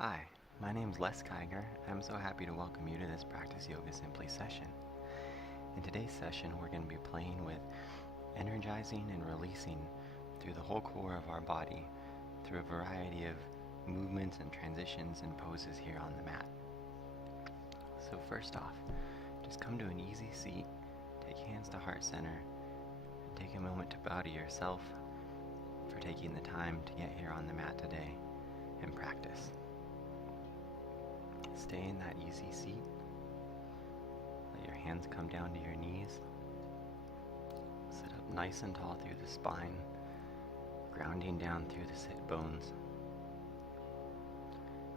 Hi, my name's Les Kiger, and I'm so happy to welcome you to this Practice Yoga Simply session. In today's session, we're going to be playing with energizing and releasing through the whole core of our body through a variety of movements and transitions and poses here on the mat. So first off, just come to an easy seat, take hands to heart center, and take a moment to bow to yourself for taking the time to get here on the mat today and practice. Stay in that easy seat. Let your hands come down to your knees. Sit up nice and tall through the spine, grounding down through the sit bones.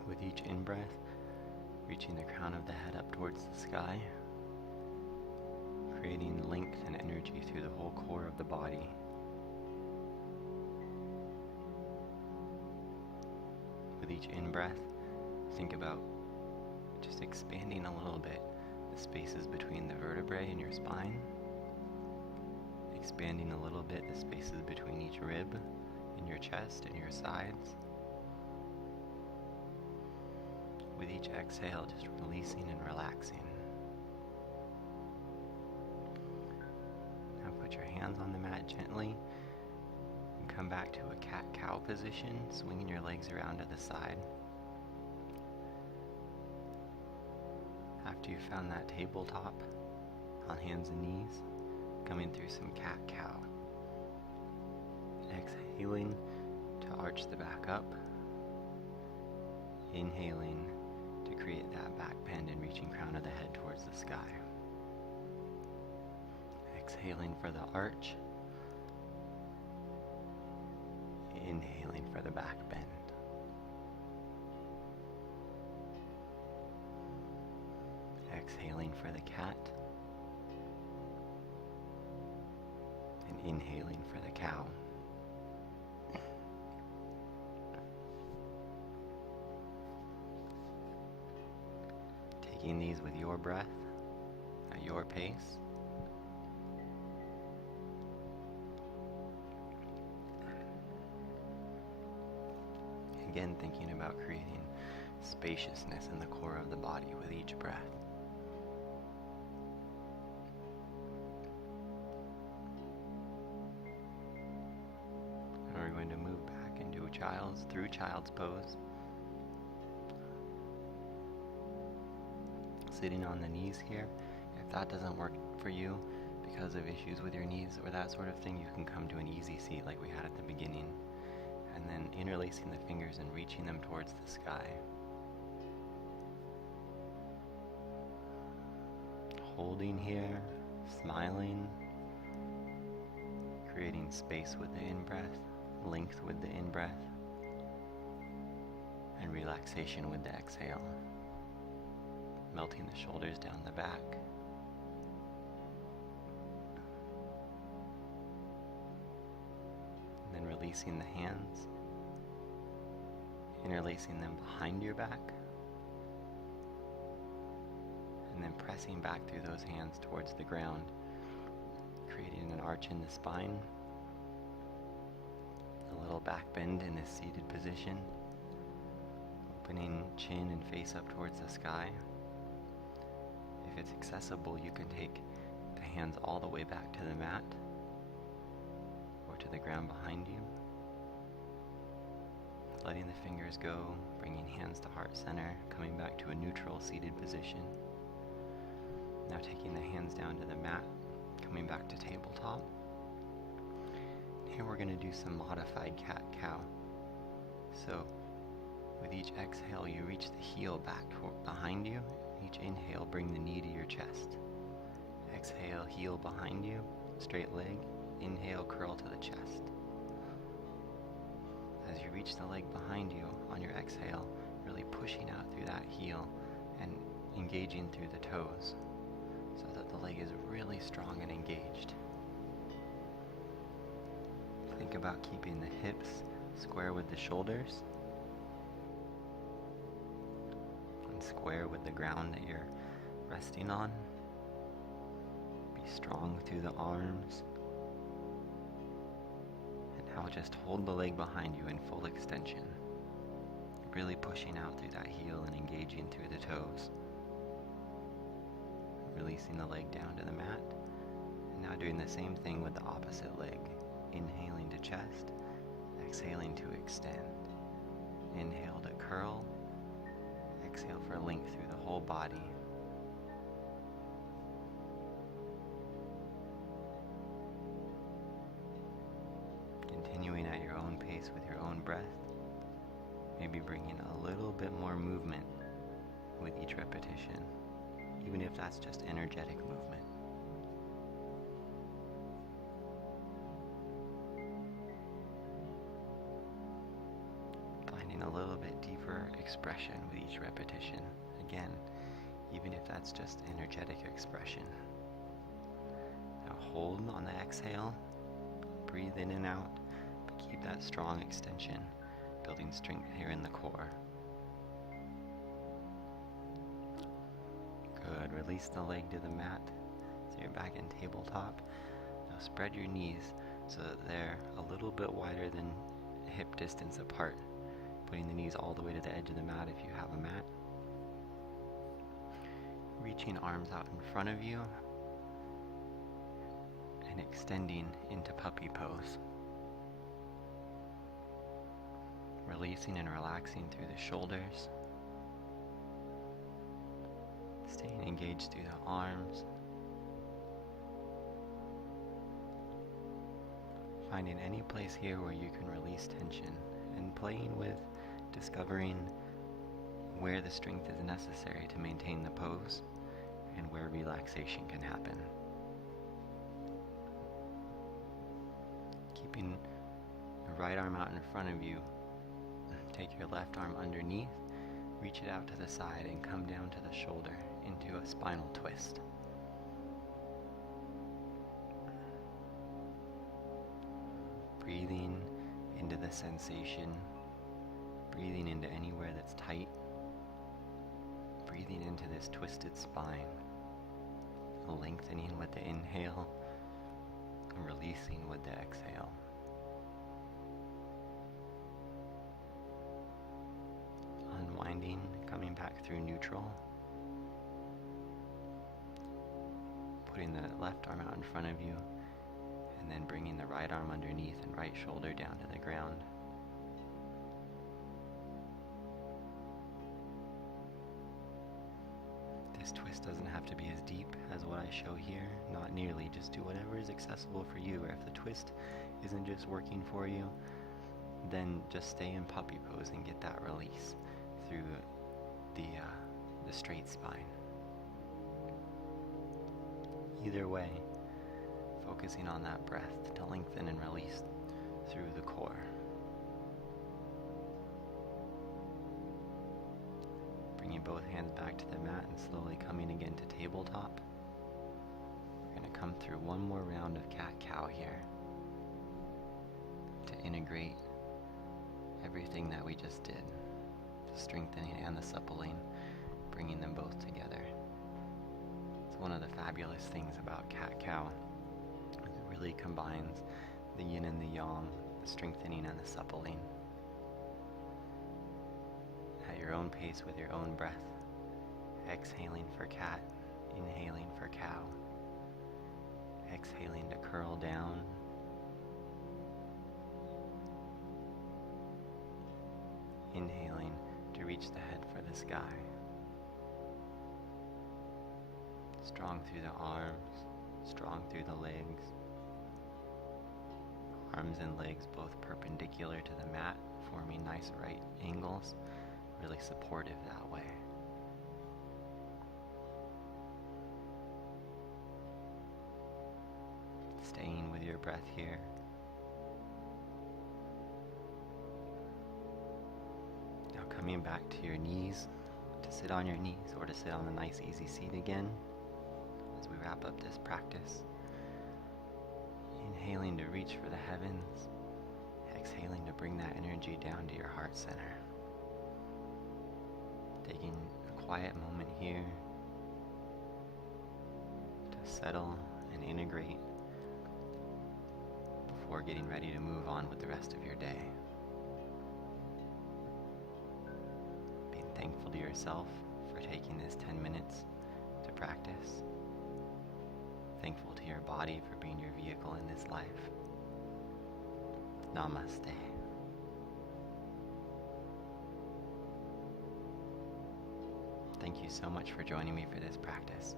With each in-breath, reaching the crown of the head up towards the sky, creating length and energy through the whole core of the body. With each in-breath, think about just expanding a little bit the spaces between the vertebrae in your spine, expanding a little bit the spaces between each rib in your chest and your sides. With each exhale, just releasing and relaxing. Now put your hands on the mat gently and come back to a cat-cow position, swinging your legs around to the side. After you've found that tabletop, on hands and knees, coming through some cat-cow. Exhaling to arch the back up. Inhaling to create that back bend and reaching crown of the head towards the sky. Exhaling for the arch. Inhaling for the back bend. Exhaling for the cat, and inhaling for the cow. Taking these with your breath, at your pace. Again, thinking about creating spaciousness in the core of the body with each breath. We're going to move back into child's pose. Sitting on the knees here. If that doesn't work for you because of issues with your knees or that sort of thing, you can come to an easy seat like we had at the beginning. And then interlacing the fingers and reaching them towards the sky. Holding here, smiling, creating space with the in-breath, length with the in-breath, and relaxation with the exhale. Melting the shoulders down the back. And then releasing the hands, interlacing them behind your back, and then pressing back through those hands towards the ground, creating an arch in the spine, a little back bend in this seated position, opening chin and face up towards the sky. If it's accessible, you can take the hands all the way back to the mat or to the ground behind you. Letting the fingers go, bringing hands to heart center, coming back to a neutral seated position. Now taking the hands down to the mat, coming back to tabletop. Here we're going to do some modified cat-cow. So with each exhale, you reach the heel back behind you. Each inhale, bring the knee to your chest. Exhale, heel behind you, straight leg. Inhale, curl to the chest. As you reach the leg behind you, on your exhale, really pushing out through that heel and engaging through the toes so that the leg is really strong and engaged. Think about keeping the hips square with the shoulders and square with the ground that you're resting on. Be strong through the arms. And now just hold the leg behind you in full extension. really pushing out through that heel and engaging through the toes. Releasing the leg down to the mat. And now doing the same thing with the opposite leg. Inhaling to chest, exhaling to extend. Inhale to curl, exhale for length through the whole body. Continuing at your own pace with your own breath, maybe bringing a little bit more movement with each repetition, even if that's just energetic movement. Finding a little bit deeper expression with each repetition. Again, even if that's just energetic expression. Now hold on the exhale, breathe in and out, but keep that strong extension, building strength here in the core. Good, release the leg to the mat, so you're back in tabletop. Now spread your knees so that they're a little bit wider than hip distance apart, putting the knees all the way to the edge of the mat if you have a mat. Reaching arms out in front of you and extending into puppy pose. Releasing and relaxing through the shoulders. Staying engaged through the arms. Finding any place here where you can release tension and playing with discovering where the strength is necessary to maintain the pose and where relaxation can happen. Keeping your right arm out in front of you, take your left arm underneath, reach it out to the side and come down to the shoulder into a spinal twist. Breathing into the sensation, breathing into anywhere that's tight, breathing into this twisted spine, lengthening with the inhale and releasing with the exhale. Unwinding, coming back through neutral. Putting the left arm out in front of you, and then bringing the right arm underneath and right shoulder down to the ground. This twist doesn't have to be as deep as what I show here, not nearly. Just do whatever is accessible for you, or if the twist isn't just working for you, then just stay in puppy pose and get that release through the straight spine. Either way, focusing on that breath to lengthen and release through the core. Bringing both hands back to the mat and slowly coming again to tabletop. We're going to come through one more round of cat-cow here to integrate everything that we just did. The strengthening and the suppling, bringing them both together. It's one of the fabulous things about cat-cow. It really combines the yin and the yang, the strengthening and the suppling. At your own pace with your own breath. Exhaling for cat, inhaling for cow. Exhaling to curl down. Inhaling to reach the head for the sky. Strong through the arms, strong through the legs. Arms and legs both perpendicular to the mat, forming nice right angles, really supportive that way. Staying with your breath here. Now coming back to your knees, to sit on your knees or to sit on a nice easy seat again as we wrap up this practice. Inhaling to reach for the heavens, exhaling to bring that energy down to your heart center. Taking a quiet moment here to settle and integrate before getting ready to move on with the rest of your day. yourself for taking this 10 minutes to practice. Thankful to your body for being your vehicle in this life. Namaste. Thank you so much for joining me for this practice,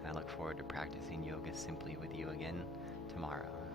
and I look forward to practicing yoga simply with you again tomorrow.